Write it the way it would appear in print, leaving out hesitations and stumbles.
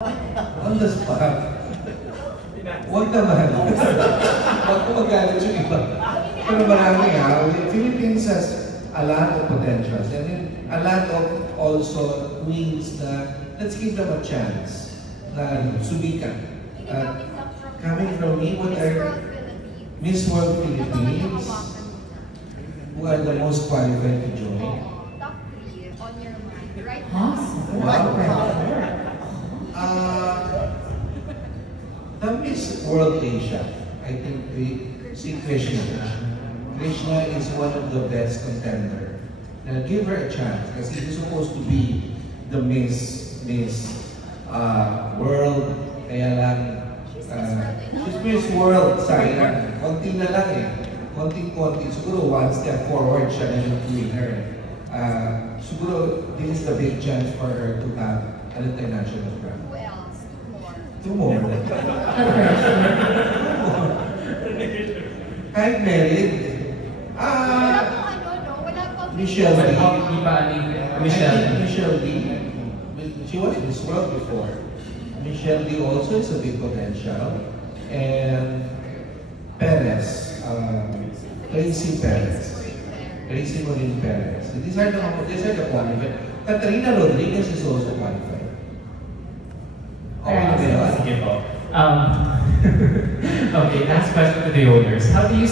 On the spot. Huwag naman. Huwag ko magalit yung iba. Pero marami Philippines has a lot of potentials and then a lot of also wings na let's give them a chance na sumikat. Coming from me, what are Miss World Philippines, who are the most qualified to join? Top 3 on your mind right Huh? now. Wow. The Miss World Asia, I think si Krishna. Krishna is one of the best contender. Now give her a chance kasi she's supposed to be the Miss World. Kaya lang, she's Miss World, sayang. Konti na lang Konting-konti. Siguro one step forward siya na yung winner. Siguro this is the big chance for her to have an international brand. Who else? Two more. Kahit married. Wala pang Michelle D. Michelle D. She was Miss World before. Michelle D also is a big potential. And Perez. Tracy Perez. Tracy Morin Perez. These are the qualified. Katrina Rodriguez is also qualified. Okay, last question to the owners. How do you